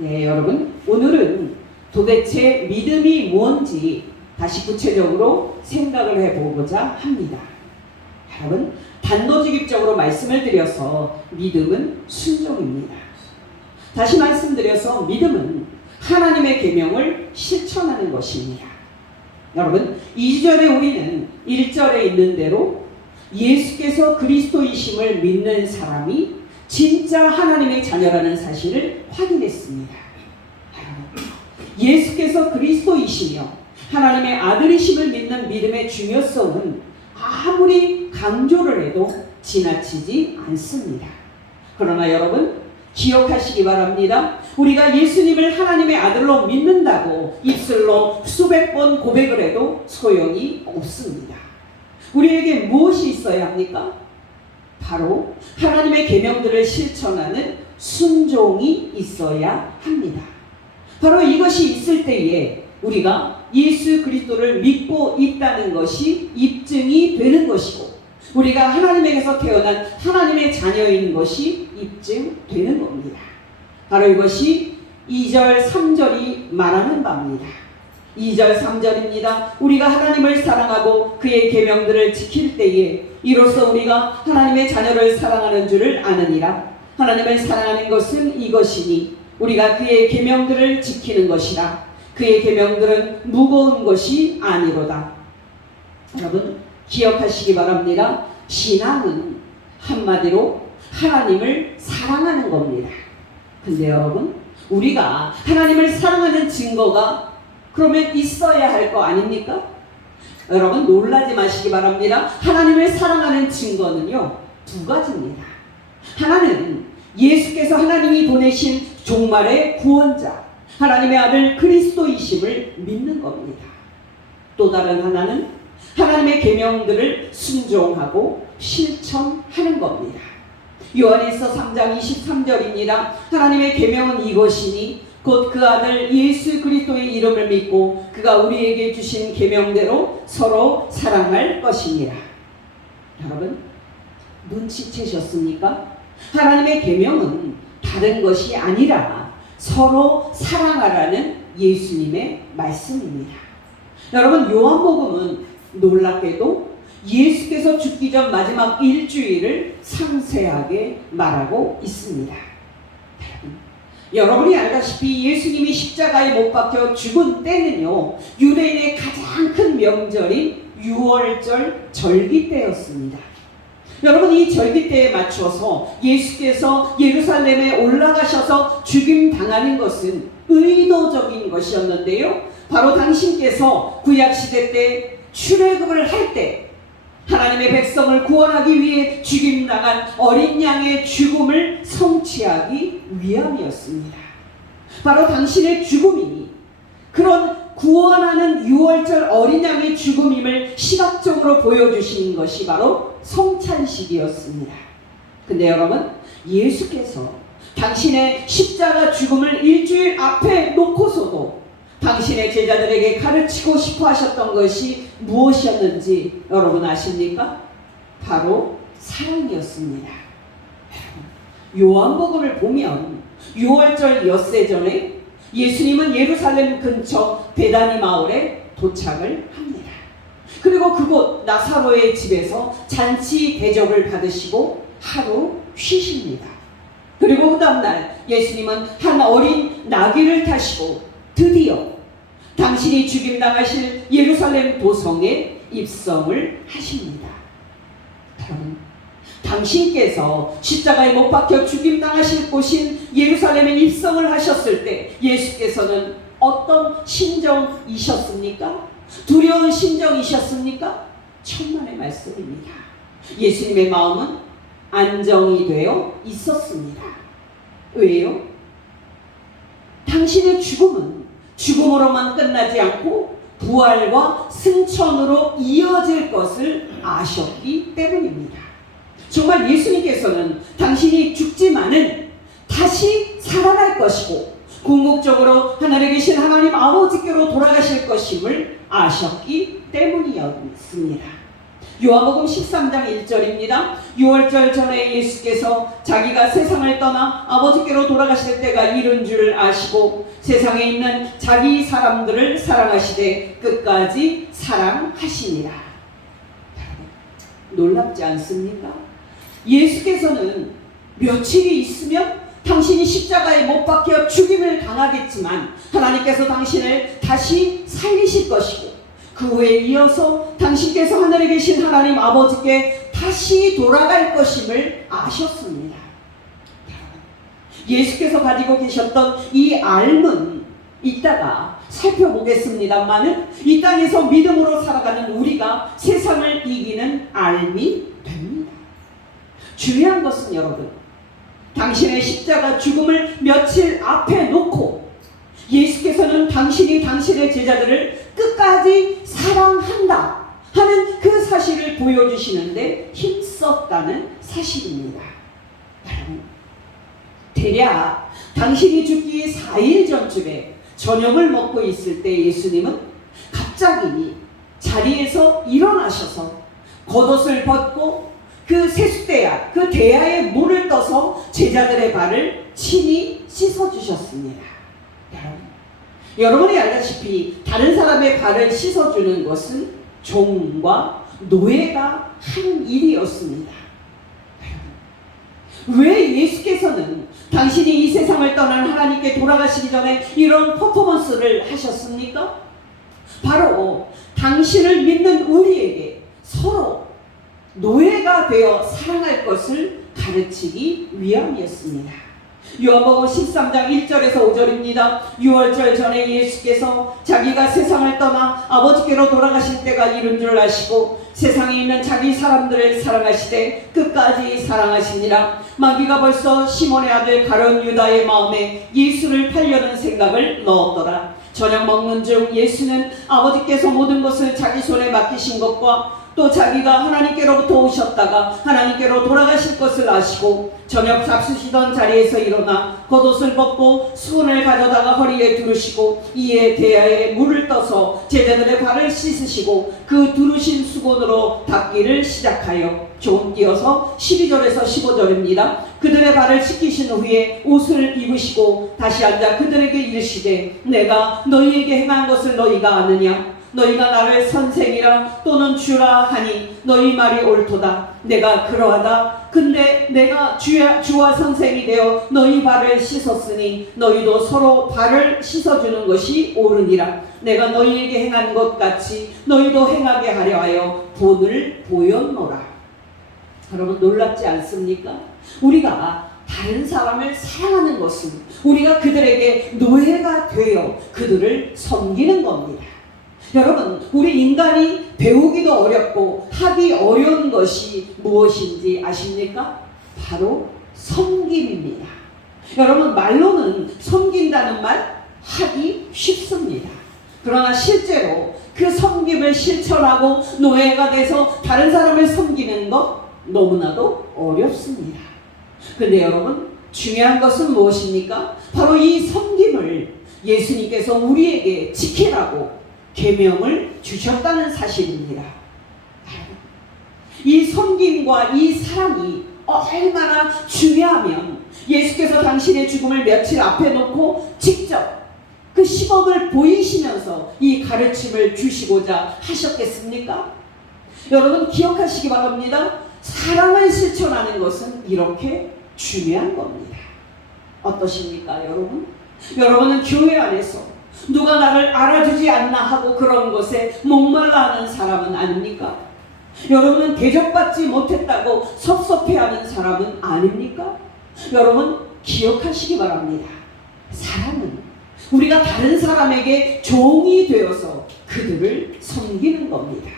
네, 여러분, 오늘은 도대체 믿음이 뭔지 다시 구체적으로 생각을 해보고자 합니다. 여러분, 단도직입적으로 말씀을 드려서 믿음은 순종입니다. 다시 말씀드려서 믿음은 하나님의 계명을 실천하는 것입니다. 여러분, 2절에 우리는 1절에 있는 대로 예수께서 그리스도이심을 믿는 사람이 진짜 하나님의 자녀라는 사실을 확인했습니다. 예수께서 그리스도이시며 하나님의 아들이심을 믿는 믿음의 중요성은 아무리 강조를 해도 지나치지 않습니다. 그러나 여러분, 기억하시기 바랍니다. 우리가 예수님을 하나님의 아들로 믿는다고 입술로 수백 번 고백을 해도 소용이 없습니다. 우리에게 무엇이 있어야 합니까? 바로 하나님의 계명들을 실천하는 순종이 있어야 합니다. 바로 이것이 있을 때에 우리가 예수 그리스도를 믿고 있다는 것이 입증이 되는 것이고, 우리가 하나님에게서 태어난 하나님의 자녀인 것이 입증되는 겁니다. 바로 이것이 2절 3절이 말하는 바입니다. 2절 3절입니다. 우리가 하나님을 사랑하고 그의 계명들을 지킬 때에 이로써 우리가 하나님의 자녀를 사랑하는 줄을 아느니라. 하나님을 사랑하는 것은 이것이니 우리가 그의 계명들을 지키는 것이라. 그의 계명들은 무거운 것이 아니로다. 여러분, 기억하시기 바랍니다. 신앙은 한마디로 하나님을 사랑하는 겁니다. 근데 여러분, 우리가 하나님을 사랑하는 증거가 그러면 있어야 할 거 아닙니까? 여러분, 놀라지 마시기 바랍니다. 하나님을 사랑하는 증거는요, 두 가지입니다. 하나는 예수께서 하나님이 보내신 종말의 구원자, 하나님의 아들 그리스도이심을 믿는 겁니다. 또 다른 하나는 하나님의 계명들을 순종하고 실천하는 겁니다. 요한일서 3장 23절입니다. 하나님의 계명은 이것이니 곧 그 아들 예수 그리스도의 이름을 믿고 그가 우리에게 주신 계명대로 서로 사랑할 것이니라. 여러분, 눈치채셨습니까? 하나님의 계명은 다른 것이 아니라 서로 사랑하라는 예수님의 말씀입니다. 여러분, 요한복음은 놀랍게도 예수께서 죽기 전 마지막 일주일을 상세하게 말하고 있습니다. 여러분이 알다시피 예수님이 십자가에 못 박혀 죽은 때는요, 유대인의 가장 큰 명절인 유월절 절기 때였습니다. 여러분, 이 절기 때에 맞춰서 예수께서 예루살렘에 올라가셔서 죽임 당하는 것은 의도적인 것이었는데요, 바로 당신께서 구약시대 때 출애굽을 할 때 하나님의 백성을 구원하기 위해 죽임당한 어린 양의 죽음을 성취하기 위함이었습니다. 바로 당신의 죽음이 그런 구원하는 유월절 어린 양의 죽음임을 시각적으로 보여주신 것이 바로 성찬식이었습니다. 근데 여러분, 예수께서 당신의 십자가 죽음을 일주일 앞에 놓고서도 당신의 제자들에게 가르치고 싶어 하셨던 것이 무엇이었는지 여러분 아십니까? 바로 사랑이었습니다. 요한복음을 보면 유월절 엿새 전에 예수님은 예루살렘 근처 베다니 마을에 도착을 합니다. 그리고 그곳 나사로의 집에서 잔치 대접을 받으시고 하루 쉬십니다. 그리고 그 다음날 예수님은 한 어린 나귀를 타시고 드디어 당신이 죽임당하실 예루살렘 도성에 입성을 하십니다. 당신께서 십자가에 못 박혀 죽임당하실 곳인 예루살렘에 입성을 하셨을 때 예수께서는 어떤 심정이셨습니까? 두려운 심정이셨습니까? 천만의 말씀입니다. 예수님의 마음은 안정이 되어 있었습니다. 왜요? 당신의 죽음은 죽음으로만 끝나지 않고 부활과 승천으로 이어질 것을 아셨기 때문입니다. 정말 예수님께서는 당신이 죽지만은 다시 살아날 것이고 궁극적으로 하늘에 계신 하나님 아버지께로 돌아가실 것임을 아셨기 때문이었습니다. 요한복음 13장 1절입니다. 6월절 전에 예수께서 자기가 세상을 떠나 아버지께로 돌아가실 때가 이른 줄 아시고 세상에 있는 자기 사람들을 사랑하시되 끝까지 사랑하시니라. 놀랍지 않습니까? 예수께서는 며칠이 있으면 당신이 십자가에 못 박혀 죽임을 당하겠지만 하나님께서 당신을 다시 살리실 것이고 그 후에 이어서 당신께서 하늘에 계신 하나님 아버지께 다시 돌아갈 것임을 아셨습니다. 예수께서 가지고 계셨던 이 알은 이따가 살펴보겠습니다만은 이 땅에서 믿음으로 살아가는 우리가 세상을 이기는 알미 됩니다. 중요한 것은 여러분, 당신의 십자가 죽음을 며칠 앞에 놓고 예수께서는 당신이 당신의 제자들을 끝까지 사랑한다 하는 그 사실을 보여주시는데 힘썼다는 사실입니다. 대략 당신이 죽기 4일 전쯤에 저녁을 먹고 있을 때 예수님은 갑자기 자리에서 일어나셔서 겉옷을 벗고 그 세숫대야, 그 대야에 물을 떠서 제자들의 발을 친히 씻어주셨습니다. 여러분이 알다시피 다른 사람의 발을 씻어주는 것은 종과 노예가 하는 일이었습니다. 왜 예수께서는 당신이 이 세상을 떠난 하나님께 돌아가시기 전에 이런 퍼포먼스를 하셨습니까? 바로 당신을 믿는 우리에게 서로 노예가 되어 사랑할 것을 가르치기 위함이었습니다. 요한복음 13장 1절에서 5절입니다. 6월절 전에 예수께서 자기가 세상을 떠나 아버지께로 돌아가실 때가 이른 줄 아시고 세상에 있는 자기 사람들을 사랑하시되 끝까지 사랑하시니라. 마귀가 벌써 시몬의 아들 가룟 유다의 마음에 예수를 팔려는 생각을 넣었더라. 저녁 먹는 중 예수는 아버지께서 모든 것을 자기 손에 맡기신 것과 또 자기가 하나님께로부터 오셨다가 하나님께로 돌아가실 것을 아시고 저녁 잡수시던 자리에서 일어나 겉옷을 벗고 수건을 가져다가 허리에 두르시고 이에 대야에 물을 떠서 제자들의 발을 씻으시고 그 두르신 수건으로 닦기를 시작하여 조금 띄어서 12절에서 15절입니다. 그들의 발을 씻기신 후에 옷을 입으시고 다시 앉아 그들에게 이르시되 내가 너희에게 행한 것을 너희가 아느냐? 너희가 나를 선생이라 또는 주라 하니 너희 말이 옳도다. 내가 그러하다. 근데 내가 주와 선생이 되어 너희 발을 씻었으니 너희도 서로 발을 씻어주는 것이 옳으니라. 내가 너희에게 행한 것 같이 너희도 행하게 하려 하여 본을 보였노라. 여러분 놀랍지 않습니까? 우리가 다른 사람을 사랑하는 것은 우리가 그들에게 노예가 되어 그들을 섬기는 겁니다. 여러분, 우리 인간이 배우기도 어렵고 하기 어려운 것이 무엇인지 아십니까? 바로 섬김입니다. 여러분, 말로는 섬긴다는 말 하기 쉽습니다. 그러나 실제로 그 섬김을 실천하고 노예가 돼서 다른 사람을 섬기는 것 너무나도 어렵습니다. 근데 여러분, 중요한 것은 무엇입니까? 바로 이 섬김을 예수님께서 우리에게 지키라고 계명을 주셨다는 사실입니다. 이 섬김과 이 사랑이 얼마나 중요하면 예수께서 당신의 죽음을 며칠 앞에 놓고 직접 그 시범을 보이시면서 이 가르침을 주시고자 하셨겠습니까? 여러분 기억하시기 바랍니다. 사랑을 실천하는 것은 이렇게 중요한 겁니다. 어떠십니까 여러분? 여러분은 교회 안에서 누가 나를 알아주지 않나 하고 그런 것에 목말라 하는 사람은 아닙니까? 여러분은 대접받지 못했다고 섭섭해하는 사람은 아닙니까? 여러분 기억하시기 바랍니다. 사랑은 우리가 다른 사람에게 종이 되어서 그들을 섬기는 겁니다.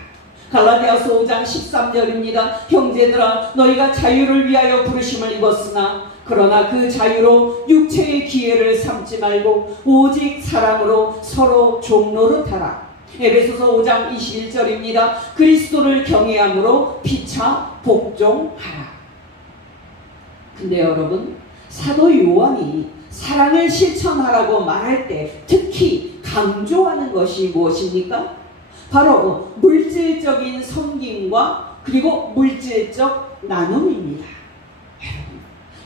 갈라디아서 5장 13절입니다. 형제들아 너희가 자유를 위하여 부르심을 입었으나 그러나 그 자유로 육체의 기회를 삼지 말고 오직 사랑으로 서로 종노릇하라. 에베소서 5장 21절입니다. 그리스도를 경외함으로 피차 복종하라. 근데 여러분 사도 요한이 사랑을 실천하라고 말할 때 특히 강조하는 것이 무엇입니까? 바로 물질적인 섬김과 그리고 물질적 나눔입니다.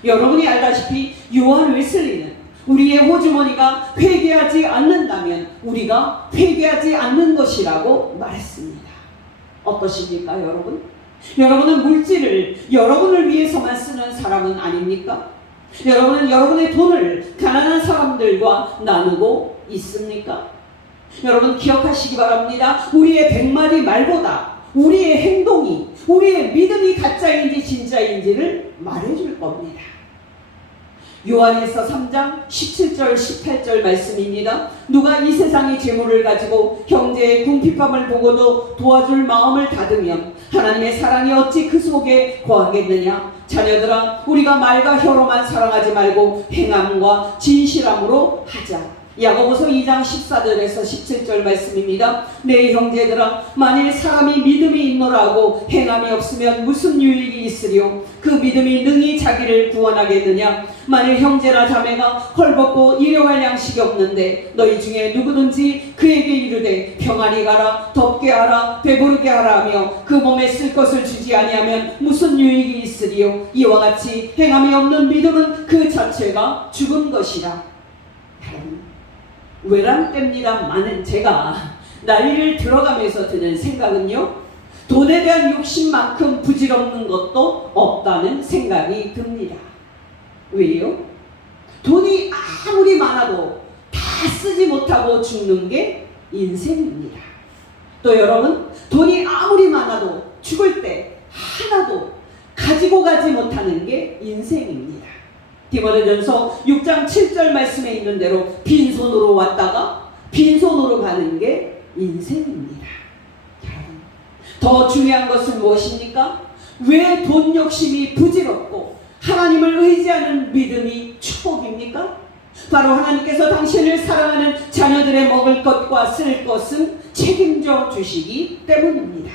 여러분이 알다시피 요한 웨슬리는 우리의 호주머니가 회개하지 않는다면 우리가 회개하지 않는 것이라고 말했습니다. 어떠십니까, 여러분? 여러분은 물질을 여러분을 위해서만 쓰는 사람은 아닙니까? 여러분은 여러분의 돈을 가난한 사람들과 나누고 있습니까? 여러분 기억하시기 바랍니다. 우리의 100마디 말보다 우리의 행동이, 우리의 믿음이 가짜인지 진짜인지를 말해줄 겁니다. 요한일서 3장 17절 18절 말씀입니다. 누가 이 세상의 재물을 가지고 형제의 궁핍함을 보고도 도와줄 마음을 닫으면 하나님의 사랑이 어찌 그 속에 거하겠느냐. 자녀들아, 우리가 말과 혀로만 사랑하지 말고 행함과 진실함으로 하자. 야고보서 2장 14절에서 17절 말씀입니다. 내 형제들아, 만일 사람이 믿음이 있노라 하고 행함이 없으면 무슨 유익이 있으리요? 그 믿음이 능히 자기를 구원하겠느냐? 만일 형제나 자매가 헐벗고 일용할 양식이 없는데 너희 중에 누구든지 그에게 이르되 평안히 가라, 덥게 하라, 배부르게 하라 하며 그 몸에 쓸 것을 주지 아니하면 무슨 유익이 있으리요? 이와 같이 행함이 없는 믿음은 그 자체가 죽은 것이라. 외람 때입니다만은 제가 나이를 들어가면서 드는 생각은요, 돈에 대한 욕심만큼 부질없는 것도 없다는 생각이 듭니다. 왜요? 돈이 아무리 많아도 다 쓰지 못하고 죽는 게 인생입니다. 또 여러분, 돈이 아무리 많아도 죽을 때 하나도 가지고 가지 못하는 게 인생입니다. 디모데전서 6장 7절 말씀에 있는 대로 빈손으로 왔다가 빈손으로 가는 게 인생입니다. 더 중요한 것은 무엇입니까? 왜 돈 욕심이 부질없고 하나님을 의지하는 믿음이 축복입니까? 바로 하나님께서 당신을 사랑하는 자녀들의 먹을 것과 쓸 것은 책임져 주시기 때문입니다.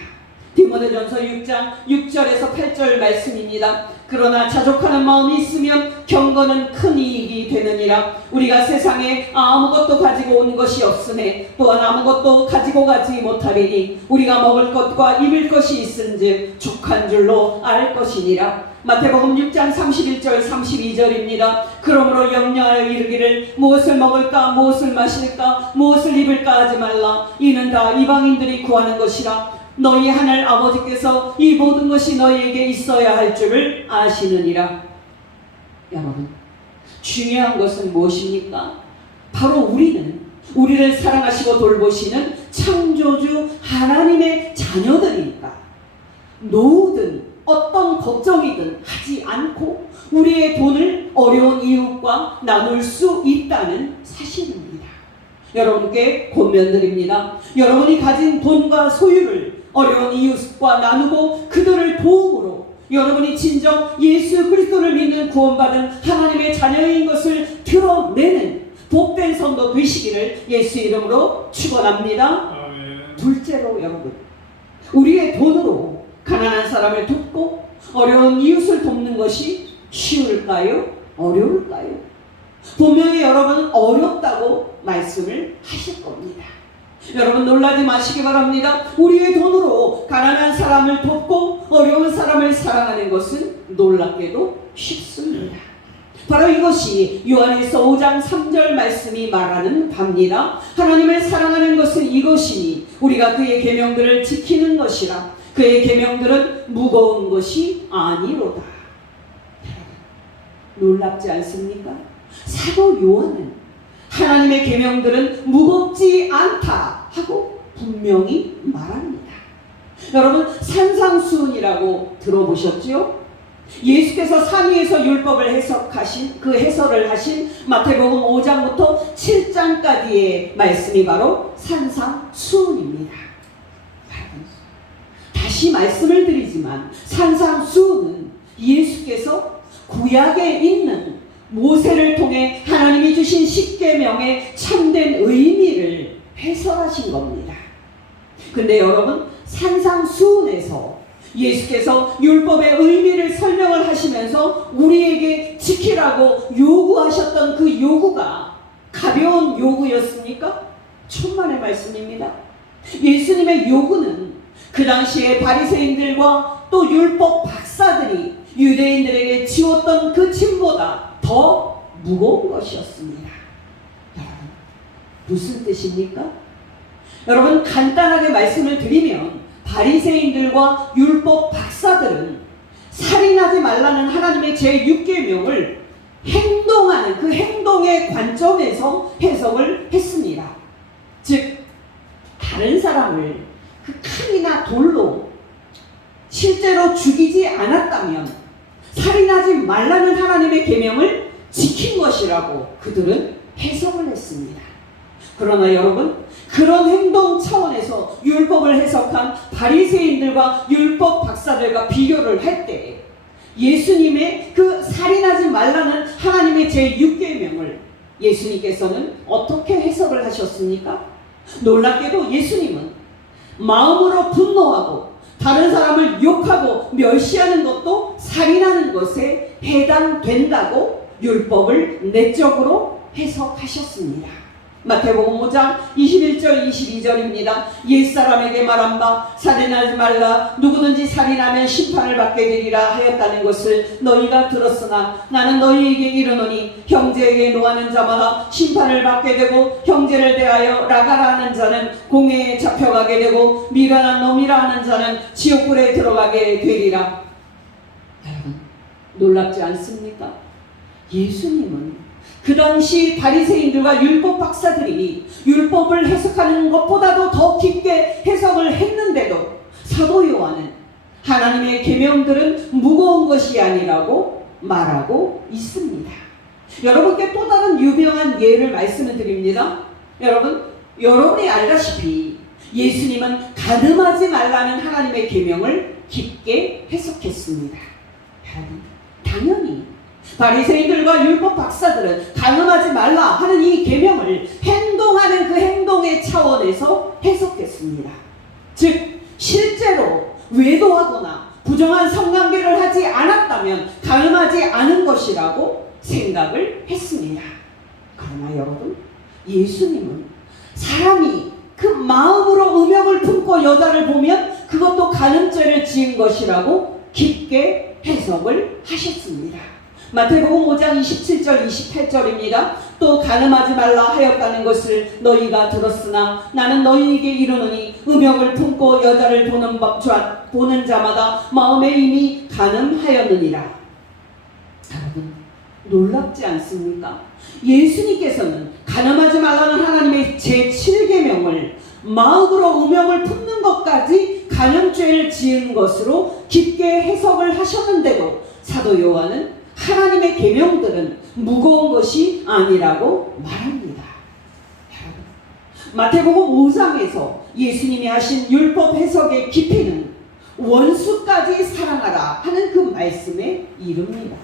디모데전서 6장 6절에서 8절 말씀입니다. 그러나 자족하는 마음이 있으면 경건은 큰 이익이 되느니라. 우리가 세상에 아무것도 가지고 온 것이 없으매 또한 아무것도 가지고 가지 못하리니 우리가 먹을 것과 입을 것이 있은즉 족한 줄로 알 것이니라. 마태복음 6장 31절 32절입니다. 그러므로 염려하여 이르기를 무엇을 먹을까, 무엇을 마실까, 무엇을 입을까 하지 말라. 이는 다 이방인들이 구하는 것이라. 너희 하늘 아버지께서 이 모든 것이 너희에게 있어야 할 줄을 아시느니라. 여러분, 중요한 것은 무엇입니까? 바로 우리를 사랑하시고 돌보시는 창조주 하나님의 자녀들이니까 노후든 어떤 걱정이든 하지 않고 우리의 돈을 어려운 이웃과 나눌 수 있다는 사실입니다. 여러분께 권면드립니다. 여러분이 가진 돈과 소유를 어려운 이웃과 나누고 그들을 도움으로 여러분이 진정 예수 그리스도를 믿는 구원받은 하나님의 자녀인 것을 드러내는 복된 성도 되시기를 예수 이름으로 축원합니다. 둘째로 여러분, 우리의 돈으로 가난한 사람을 돕고 어려운 이웃을 돕는 것이 쉬울까요? 어려울까요? 분명히 여러분은 어렵다고 말씀을 하실 겁니다. 여러분 놀라지 마시기 바랍니다. 우리의 돈으로 가난한 사람을 돕고 어려운 사람을 사랑하는 것은 놀랍게도 쉽습니다. 바로 이것이 요한일서 5장 3절 말씀이 말하는 바입니다. 하나님을 사랑하는 것은 이것이니 우리가 그의 계명들을 지키는 것이라. 그의 계명들은 무거운 것이 아니로다. 놀랍지 않습니까? 사도 요한은 하나님의 계명들은 무겁지 않다 하고 분명히 말합니다. 여러분, 산상수훈이라고 들어보셨죠? 예수께서 산 위에서 율법을 해석하신 그 해설을 하신 마태복음 5장부터 7장까지의 말씀이 바로 산상수훈입니다. 다시 말씀을 드리지만 산상수훈은 예수께서 구약에 있는 모세를 통해 하나님이 주신 십계명의 참된 의미를 해설하신 겁니다. 근데 여러분, 산상수훈에서 예수께서 율법의 의미를 설명을 하시면서 우리에게 지키라고 요구하셨던 그 요구가 가벼운 요구였습니까? 천만의 말씀입니다. 예수님의 요구는 그 당시에 바리새인들과 또 율법 박사들이 유대인들에게 지웠던 그 짐보다 더 무거운 것이었습니다. 여러분, 무슨 뜻입니까? 여러분, 간단하게 말씀을 드리면 바리새인들과 율법 박사들은 살인하지 말라는 하나님의 제6계명을 행동하는 그 행동의 관점에서 해석을 했습니다. 즉, 다른 사람을 그 칼이나 돌로 실제로 죽이지 않았다면 살인하지 말라는 하나님의 계명을 지킨 것이라고 그들은 해석을 했습니다. 그러나 여러분, 그런 행동 차원에서 율법을 해석한 바리새인들과 율법 박사들과 비교를 할 때 예수님의 그 살인하지 말라는 하나님의 제6계명을 예수님께서는 어떻게 해석을 하셨습니까? 놀랍게도 예수님은 마음으로 분노하고 다른 사람을 욕하고 멸시하는 것도 살인하는 것에 해당된다고 율법을 내적으로 해석하셨습니다. 마태복음 5장 21절 22절입니다. 옛사람에게 말한 바 살인하지 말라 누구든지 살인하면 심판을 받게 되리라 하였다는 것을 너희가 들었으나 나는 너희에게 이르노니 형제에게 노하는 자마다 심판을 받게 되고 형제를 대하여 라가라 하는 자는 공회에 잡혀가게 되고 미련한 놈이라 하는 자는 지옥불에 들어가게 되리라. 여러분, 놀랍지 않습니까? 예수님은 그 당시 바리새인들과 율법 박사들이 율법을 해석하는 것보다도 더 깊게 해석을 했는데도 사도 요한은 하나님의 계명들은 무거운 것이 아니라고 말하고 있습니다. 여러분께 또 다른 유명한 예를 말씀을 드립니다. 여러분이 알다시피 예수님은 가늠하지 말라는 하나님의 계명을 깊게 해석했습니다. 여러분, 당연히 바리새인들과 율법 박사들은 가늠하지 말라 하는 이 계명을 행동하는 그 행동의 차원에서 해석했습니다. 즉, 실제로 외도하거나 부정한 성관계를 하지 않았다면 가늠하지 않은 것이라고 생각을 했습니다. 그러나 여러분, 예수님은 사람이 그 마음으로 음욕을 품고 여자를 보면 그것도 간음죄를 지은 것이라고 깊게 해석을 하셨습니다. 마태복음 5장 27절 28절입니다. 또 간음하지 말라 하였다는 것을 너희가 들었으나 나는 너희에게 이르노니 음욕을 품고 여자를 보는 자마다 마음에 이미 간음하였느니라. 여러분, 놀랍지 않습니까? 예수님께서는 간음하지 말라는 하나님의 제7계명을 마음으로 음욕을 품는 것까지 간음죄를 지은 것으로 깊게 해석을 하셨는데도 사도 요한은 하나님의 계명들은 무거운 것이 아니라고 말합니다. 마태복음 5장에서 예수님이 하신 율법 해석의 깊이는 원수까지 사랑하라 하는 그 말씀에 이릅니다.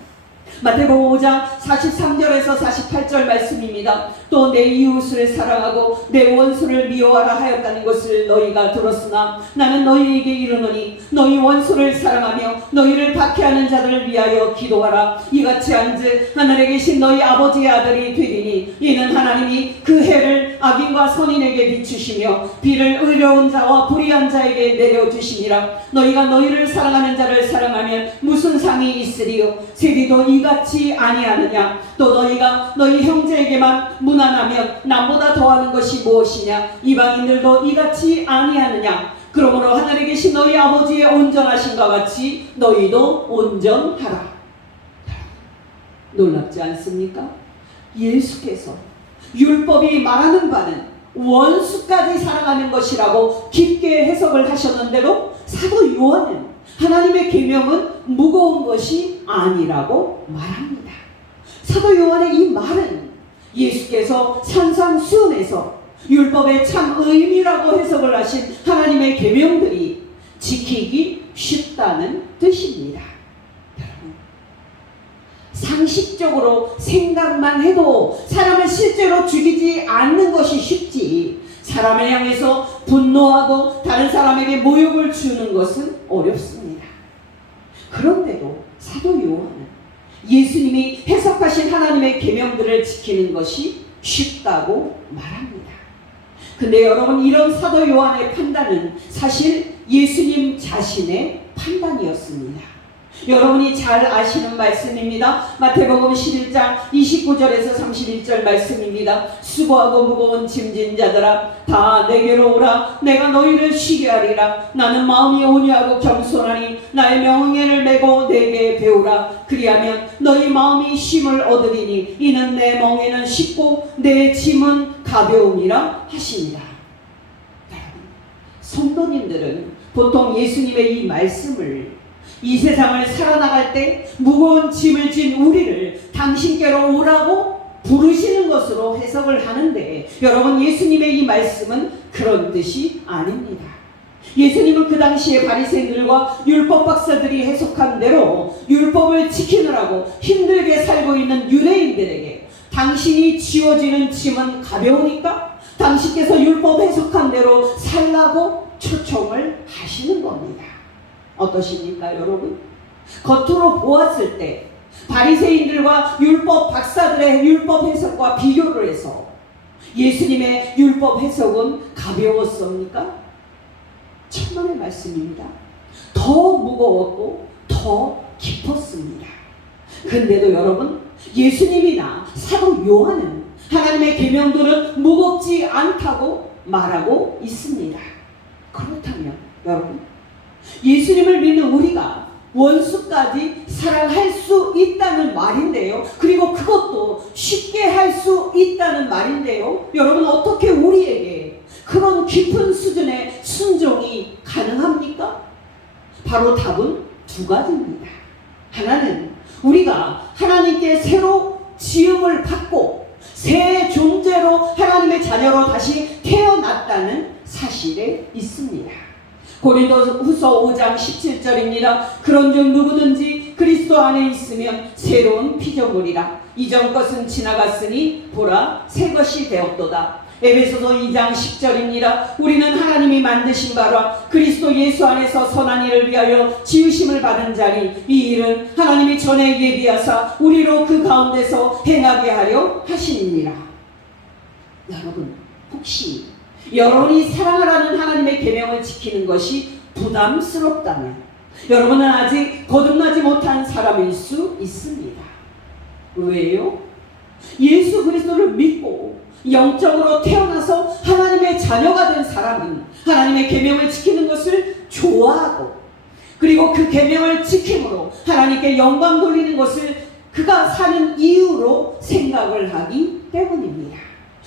마태복음 5장 43절에서 48절 말씀입니다. 또 내 이웃을 사랑하고 내 원수를 미워하라 하였다는 것을 너희가 들었으나 나는 너희에게 이르노니 너희 원수를 사랑하며 너희를 박해하는 자들을 위하여 기도하라. 이같이 한즉 하늘에 계신 너희 아버지의 아들이 되리니 이는 하나님이 그 해를 악인과 선인에게 비추시며 비를 의로운 자와 불의한 자에게 내려주시니라. 너희가 너희를 사랑하는 자를 사랑하면 무슨 상이 있으리요? 세리도 이같이 아니하느냐? 또 너희가 너희 형제에게만 무난하면 남보다 더하는 것이 무엇이냐? 이방인들도 이같이 아니하느냐? 그러므로 하늘에 계신 너희 아버지의 온전하심과 같이 너희도 온전하라. 놀랍지 않습니까? 예수께서 율법이 말하는 바는 원수까지 사랑하는 것이라고 깊게 해석을 하셨는데도 사도 요한은 하나님의 계명은 무거운 것이 아니라고 말합니다. 사도 요한의 이 말은 예수께서 산상수훈에서 율법의 참 의미라고 해석을 하신 하나님의 계명들이 지키기 쉽다는 뜻입니다. 여러분, 상식적으로 생각만 해도 사람을 실제로 죽이지 않는 것이 쉽지 사람을 향해서 분노하고 다른 사람에게 모욕을 주는 것은 어렵습니다. 그런데도 사도 요한은 예수님이 해석하신 하나님의 계명들을 지키는 것이 쉽다고 말합니다. 근데 여러분, 이런 사도 요한의 판단은 사실 예수님 자신의 판단이었습니다. 여러분이 잘 아시는 말씀입니다. 마태복음 11장 29절에서 31절 말씀입니다. 수고하고 무거운 짐진 자들아 다 내게로 오라. 내가 너희를 쉬게 하리라. 나는 마음이 온유하고 겸손하니 나의 명예를 메고 내게 배우라. 그리하면 너희 마음이 쉼을 얻으리니 이는 내 멍에는 쉽고 내 짐은 가벼움이라 하시니라. 여러분, 성도님들은 보통 예수님의 이 말씀을 이 세상을 살아나갈 때 무거운 짐을 진 우리를 당신께로 오라고 부르시는 것으로 해석을 하는데, 여러분, 예수님의 이 말씀은 그런 뜻이 아닙니다. 예수님은 그 당시에 바리새인들과 율법 박사들이 해석한 대로 율법을 지키느라고 힘들게 살고 있는 유대인들에게 당신이 지어지는 짐은 가벼우니까 당신께서 율법 해석한 대로 살라고 초청을 하시는 겁니다. 어떠십니까, 여러분? 겉으로 보았을 때 바리새인들과 율법 박사들의 율법 해석과 비교를 해서 예수님의 율법 해석은 가벼웠습니까? 천만의 말씀입니다. 더 무거웠고 더 깊었습니다. 근데도 여러분, 예수님이나 사도 요한은 하나님의 계명들은 무겁지 않다고 말하고 있습니다. 그렇다면 여러분, 예수님을 믿는 우리가 원수까지 사랑할 수 있다는 말인데요. 그리고 그것도 쉽게 할 수 있다는 말인데요. 여러분, 어떻게 우리에게 그런 깊은 수준의 순종이 가능합니까? 바로 답은 두 가지입니다. 하나는 우리가 하나님께 새로 지음을 받고 새 존재로 하나님의 자녀로 다시 태어났다는 사실에 있습니다. 고린도후서 5장 17절입니다. 그런즉 누구든지 그리스도 안에 있으면 새로운 피조물이라. 이전 것은 지나갔으니 보라 새 것이 되었도다. 에베소서 2장 10절입니다. 우리는 하나님이 만드신 바라 그리스도 예수 안에서 선한 일을 위하여 지으심을 받은 자니 이 일은 하나님이 전에 예비하사 우리로 그 가운데서 행하게 하려 하시니라. 여러분, 혹시 여러분이 사랑하라는 하나님의 계명을 지키는 것이 부담스럽다면 여러분은 아직 거듭나지 못한 사람일 수 있습니다. 왜요? 예수 그리스도를 믿고 영적으로 태어나서 하나님의 자녀가 된 사람은 하나님의 계명을 지키는 것을 좋아하고, 그리고 그 계명을 지킴으로 하나님께 영광 돌리는 것을 그가 사는 이유로 생각을 하기 때문입니다.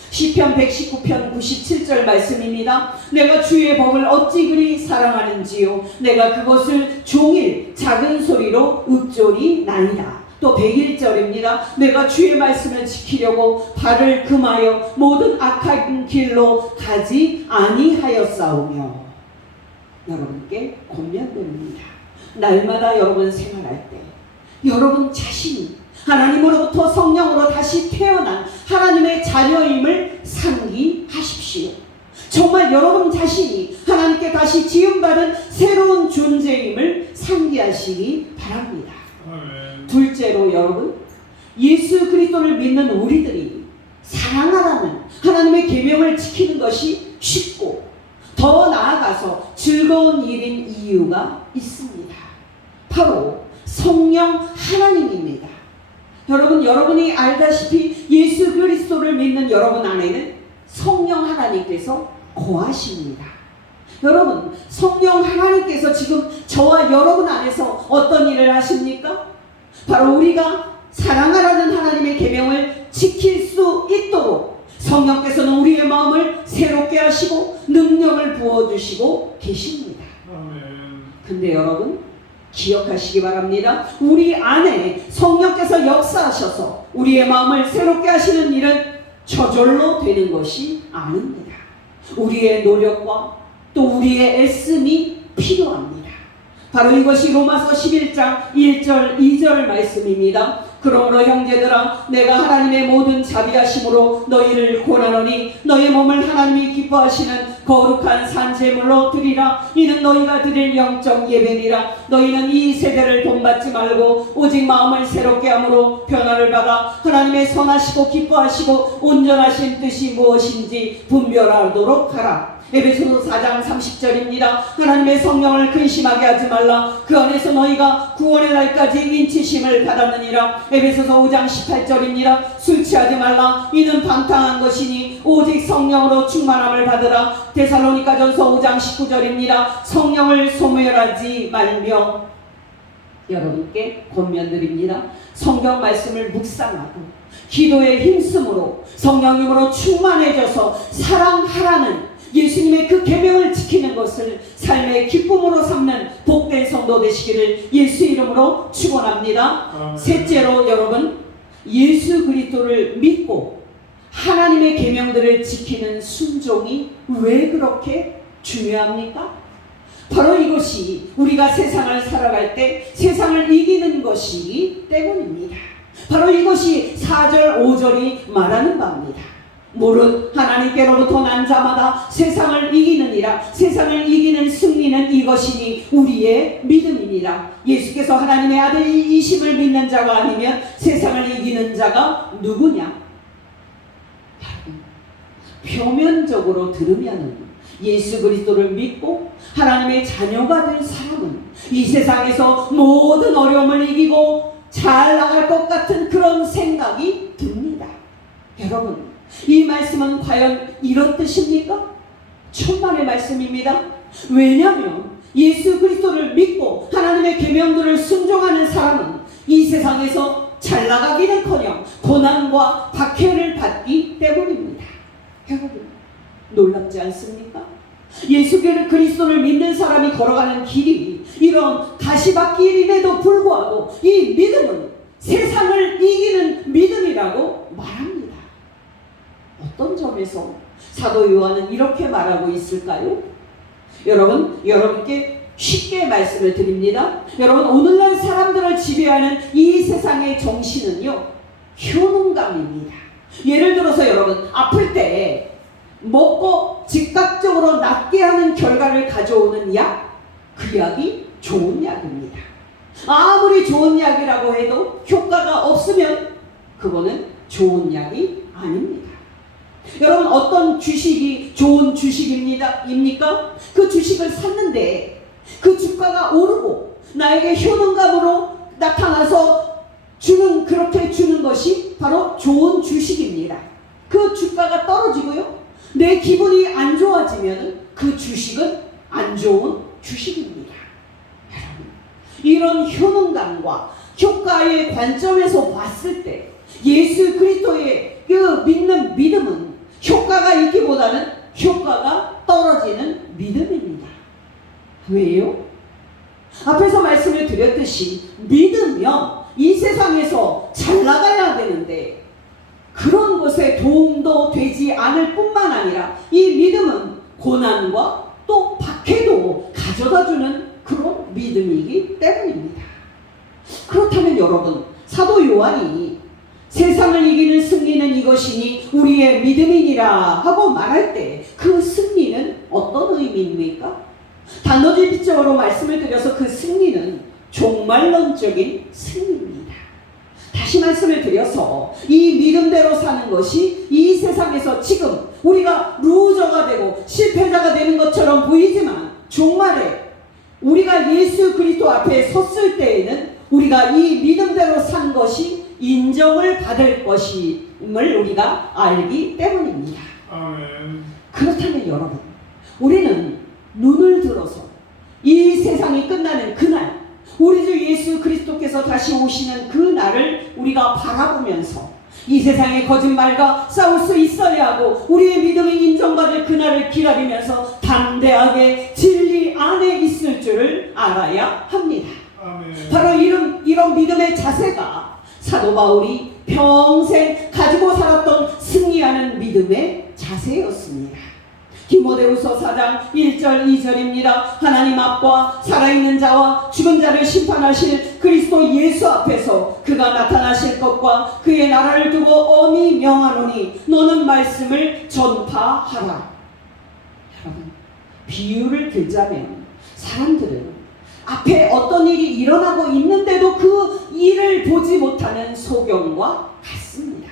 시편 119편 97절 말씀입니다. 내가 주의 법을 어찌 그리 사랑하는지요. 내가 그것을 종일 작은 소리로 읊조리 나이다. 또 101절입니다. 내가 주의 말씀을 지키려고 발을 금하여 모든 악한 길로 가지 아니하였사오며. 여러분께 권면드립니다. 날마다 여러분 생활할 때 여러분 자신이 하나님으로부터 성령으로 다시 태어난 하나님의 자녀임을 상기하십시오. 정말 여러분 자신이 하나님께 다시 지음받은 새로운 존재임을 상기하시기 바랍니다. 둘째로 여러분, 예수 그리스도를 믿는 우리들이 사랑하라는 하나님의 계명을 지키는 것이 쉽고 더 나아가서 즐거운 일인 이유가 있습니다. 바로 성령 하나님입니다. 여러분, 여러분이 알다시피 예수 그리스도를 믿는 여러분 안에는 성령 하나님께서 거하십니다. 여러분, 성령 하나님께서 지금 저와 여러분 안에서 어떤 일을 하십니까? 바로 우리가 사랑하라는 하나님의 계명을 지킬 수 있도록 성령께서는 우리의 마음을 새롭게 하시고 능력을 부어주시고 계십니다. 근데 여러분, 기억하시기 바랍니다. 우리 안에 성령께서 역사하셔서 우리의 마음을 새롭게 하시는 일은 저절로 되는 것이 아닙니다. 우리의 노력과 또 우리의 애씀이 필요합니다. 바로 이것이 로마서 11장 1절 2절 말씀입니다. 그러므로 형제들아, 내가 하나님의 모든 자비하심으로 너희를 권하노니 너희 몸을 하나님이 기뻐하시는 거룩한 산제물로 드리라. 이는 너희가 드릴 영적 예배니라. 너희는 이 세대를 본받지 말고 오직 마음을 새롭게 함으로 변화를 받아 하나님의 선하시고 기뻐하시고 온전하신 뜻이 무엇인지 분별하도록 하라. 에베소서 4장 30절입니다. 하나님의 성령을 근심하게 하지 말라. 그 안에서 너희가 구원의 날까지 인치심을 받았느니라. 에베소서 5장 18절입니다. 술 취하지 말라. 이는 방탕한 것이니 오직 성령으로 충만함을 받으라. 데살로니가전서 5장 19절입니다. 성령을 소멸하지 말며. 여러분께 권면드립니다. 성경 말씀을 묵상하고 기도에 힘쓰므로 성령님으로 충만해져서 사랑하라는 예수님의 그 계명을 지키는 것을 삶의 기쁨으로 삼는 복된 성도 되시기를 예수 이름으로 축원합니다. 셋째로 여러분, 예수 그리스도를 믿고 하나님의 계명들을 지키는 순종이 왜 그렇게 중요합니까? 바로 이것이 우리가 세상을 살아갈 때 세상을 이기는 것이기 때문입니다. 바로 이것이 4절 5절이 말하는 바입니다. 무릇 하나님께로부터 난 자마다 세상을 이기느니라. 세상을 이기는 승리는 이것이니 우리의 믿음이니라. 예수께서 하나님의 아들이심을 믿는 자가 아니면 세상을 이기는 자가 누구냐? 표면적으로 들으면은 예수 그리스도를 믿고 하나님의 자녀가 된 사람은 이 세상에서 모든 어려움을 이기고 잘 나갈 것 같은 그런 생각이 듭니다. 여러분, 이 말씀은 과연 이런 뜻입니까? 천만의 말씀입니다. 왜냐하면 예수 그리스도를 믿고 하나님의 계명들을 순종하는 사람은 이 세상에서 잘 나가기는커녕 고난과 박해를 받기 때문입니다. 여러분, 놀랍지 않습니까? 예수 그리스도를 믿는 사람이 걸어가는 길이 이런 가시밭길임에도 불구하고 이 믿음은 세상을 이기는 믿음이라고 말합니다. 어떤 점에서 사도 요한은 이렇게 말하고 있을까요? 여러분, 여러분께 쉽게 말씀을 드립니다. 여러분, 오늘날 사람들을 지배하는 이 세상의 정신은요, 효능감입니다. 예를 들어서 여러분, 아플 때 먹고 즉각적으로 낫게 하는 결과를 가져오는 약, 그 약이 좋은 약입니다. 아무리 좋은 약이라고 해도 효과가 없으면 그거는 좋은 약이 아닙니다. 여러분, 어떤 주식이 좋은 주식입니까? 그 주식을 샀는데 그 주가가 오르고 나에게 효능감으로 나타나서 그렇게 주는 것이 바로 좋은 주식입니다. 그 주가가 떨어지고요, 내 기분이 안 좋아지면 그 주식은 안 좋은 주식입니다. 여러분, 이런 효능감과 효과의 관점에서 봤을 때 예수 그리스도의 그 믿는 믿음은 효과가 있기보다는 효과가 떨어지는 믿음입니다. 왜요? 앞에서 말씀을 드렸듯이 믿으면 이 세상에서 잘 나가야 되는데 그런 것에 도움도 되지 않을 뿐만 아니라 이 믿음은 고난과 또 박해도 가져다주는 그런 믿음이기 때문입니다. 그렇다면 여러분, 사도 요한이 세상을 이기는 승리는 이것이니 우리의 믿음이니라 하고 말할 때 그 승리는 어떤 의미입니까? 단도직입적으로 말씀을 드려서 그 승리는 종말론적인 승리입니다. 다시 말씀을 드려서 이 믿음대로 사는 것이 이 세상에서 지금 우리가 루저가 되고 실패자가 되는 것처럼 보이지만 종말에 우리가 예수 그리스도 앞에 섰을 때에는 우리가 이 믿음대로 산 것이 인정을 받을 것임을 우리가 알기 때문입니다. 아멘. 그렇다면 여러분, 우리는 눈을 들어서 이 세상이 끝나는 그날, 우리 주 예수 그리스도께서 다시 오시는 그 날을 우리가 바라보면서 이 세상의 거짓말과 싸울 수 있어야 하고 우리의 믿음이 인정받을 그날을 기다리면서 담대하게 진리 안에 있을 줄을 알아야 합니다. 아멘. 바로 이런 믿음의 자세가 사도 바울이 평생 가지고 살았던 승리하는 믿음의 자세였습니다. 디모데후서 4장 1절 2절입니다. 하나님 앞과 살아있는 자와 죽은 자를 심판하실 그리스도 예수 앞에서 그가 나타나실 것과 그의 나라를 두고 엄히 명하노니 너는 말씀을 전파하라. 여러분, 비유를 들자면 사람들은 앞에 어떤 일이 일어나고 있는데도 그 일을 보지 못하는 소경과 같습니다.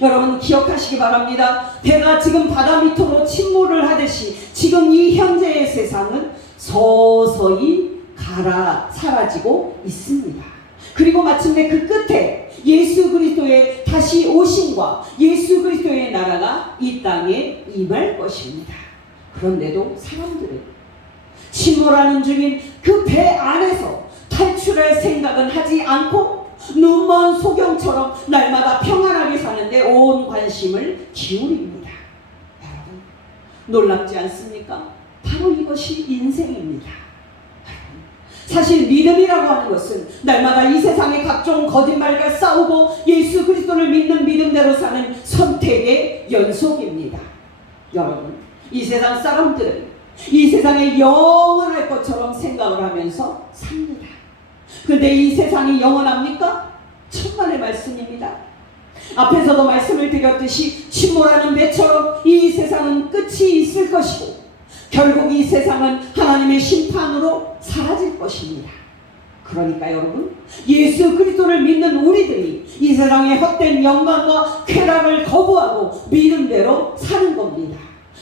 여러분 기억하시기 바랍니다. 배가 지금 바다 밑으로 침몰을 하듯이 지금 이 현재의 세상은 서서히 사라지고 있습니다. 그리고 마침내 그 끝에 예수 그리스도의 다시 오심과 예수 그리스도의 나라가 이 땅에 임할 것입니다. 그런데도 사람들은 침몰하는 중인 그 배 안에서 탈출할 생각은 하지 않고 눈먼 소경처럼 날마다 평안하게 사는데 온 관심을 기울입니다. 여러분 놀랍지 않습니까? 바로 이것이 인생입니다. 사실 믿음이라고 하는 것은 날마다 이 세상의 각종 거짓말과 싸우고 예수 그리스도를 믿는 믿음대로 사는 선택의 연속입니다. 여러분 이 세상 사람들은 이 세상에 영원할 것처럼 생각을 하면서 삽니다. 그런데 이 세상이 영원합니까? 천만의 말씀입니다. 앞에서도 말씀을 드렸듯이 침몰하는 배처럼 이 세상은 끝이 있을 것이고 결국 이 세상은 하나님의 심판으로 사라질 것입니다. 그러니까 여러분 예수 그리스도를 믿는 우리들이 이 세상의 헛된 영광과 쾌락을 거부하고 믿음대로 사는 겁니다.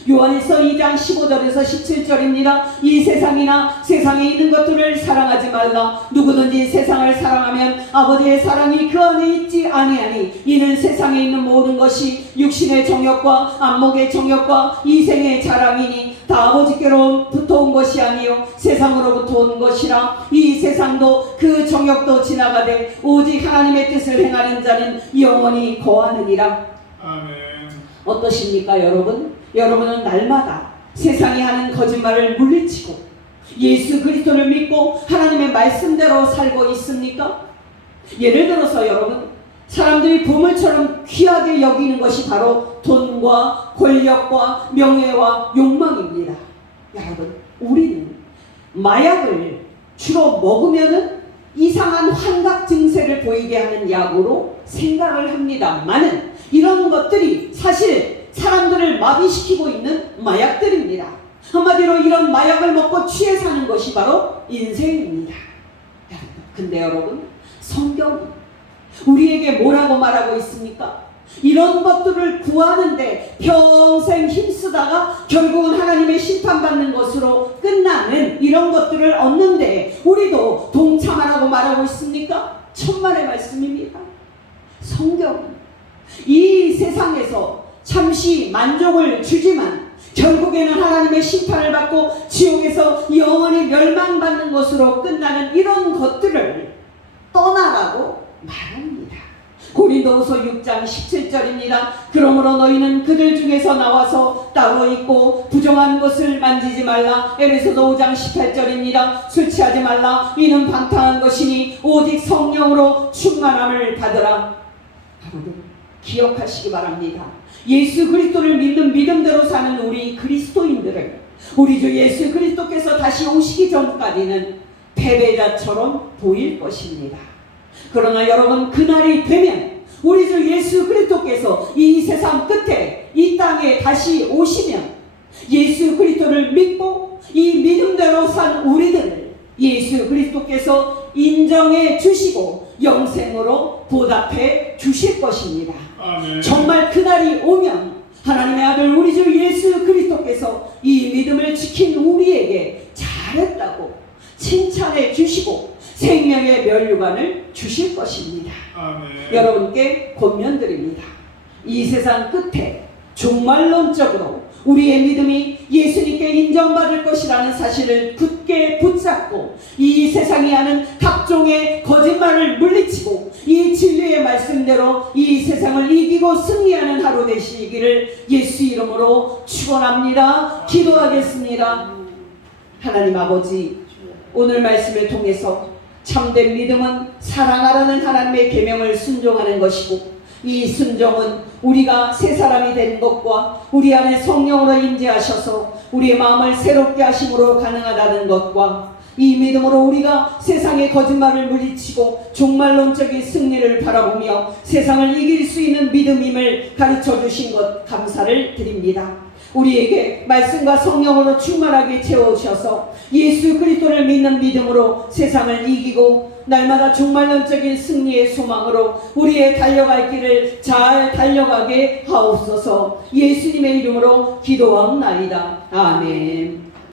요한일서 2장 15절에서 17절입니다. 이 세상이나 세상에 있는 것들을 사랑하지 말라. 누구든지 세상을 사랑하면 아버지의 사랑이 그 안에 있지 아니하니 이는 세상에 있는 모든 것이 육신의 정욕과 안목의 정욕과 이생의 자랑이니 다 아버지께로부터 온 것이 아니요 세상으로부터 온 것이라. 이 세상도 그 정욕도 지나가되 오직 하나님의 뜻을 행하는 자는 영원히 거하느니라. 아멘. 어떠십니까 여러분? 여러분은 날마다 세상이 하는 거짓말을 물리치고 예수 그리스도를 믿고 하나님의 말씀대로 살고 있습니까? 예를 들어서 여러분 사람들이 보물처럼 귀하게 여기는 것이 바로 돈과 권력과 명예와 욕망입니다. 여러분 우리는 마약을 주로 먹으면은 이상한 환각 증세를 보이게 하는 약으로 생각을 합니다만은 이런 것들이 사실 사람들을 마비시키고 있는 마약들입니다. 한마디로 이런 마약을 먹고 취해 사는 것이 바로 인생입니다. 근데 여러분 성경이 우리에게 뭐라고 말하고 있습니까? 이런 것들을 구하는데 평생 힘쓰다가 결국은 하나님의 심판받는 것으로 끝나는 이런 것들을 얻는데 우리도 동참하라고 말하고 있습니까? 천만의 말씀입니다. 성경은 이 세상에서 잠시 만족을 주지만 결국에는 하나님의 심판을 받고 지옥에서 영원히 멸망받는 것으로 끝나는 이런 것들을 떠나라고 말합니다. 고린도후서 6장 17절입니다. 그러므로 너희는 그들 중에서 나와서 따로 있고 부정한 것을 만지지 말라. 에베소서 5장 18절입니다. 술 취하지 말라. 이는 방탕한 것이니 오직 성령으로 충만함을 받으라. 여러분 기억하시기 바랍니다. 예수 그리스도를 믿는 믿음대로 사는 우리 그리스도인들을 우리 주 예수 그리스도께서 다시 오시기 전까지는 패배자처럼 보일 것입니다. 그러나 여러분 그날이 되면 우리 주 예수 그리스도께서 이 세상 끝에 이 땅에 다시 오시면 예수 그리스도를 믿고 이 믿음대로 산 우리들을 예수 그리스도께서 인정해 주시고 영생으로 보답해 주실 것입니다. 아멘. 정말 그날이 오면 하나님의 아들 우리 주 예수 그리스도께서 이 믿음을 지킨 우리에게 잘했다고 칭찬해 주시고 생명의 면류관을 주실 것입니다. 아멘. 여러분께 권면드립니다. 이 세상 끝에 종말론적으로 우리의 믿음이 예수님께 인정받을 것이라는 사실을 굳게 붙잡고 이 세상이 하는 각종의 거짓말을 물리치고 이 진리의 말씀대로 이 세상을 이기고 승리하는 하루 되시기를 예수 이름으로 축원합니다. 기도하겠습니다. 하나님 아버지 오늘 말씀을 통해서 참된 믿음은 사랑하라는 하나님의 계명을 순종하는 것이고 이 순종은 우리가 새 사람이 되는 것과 우리 안에 성령으로 임재하셔서 우리의 마음을 새롭게 하심으로 가능하다는 것과 이 믿음으로 우리가 세상의 거짓말을 물리치고 종말론적인 승리를 바라보며 세상을 이길 수 있는 믿음임을 가르쳐 주신 것 감사를 드립니다. 우리에게 말씀과 성령으로 충만하게 채워주셔서 예수 그리스도를 믿는 믿음으로 세상을 이기고 날마다 종말론적인 승리의 소망으로 우리의 달려갈 길을 잘 달려가게 하옵소서. 예수님의 이름으로 기도하옵나이다. 아멘.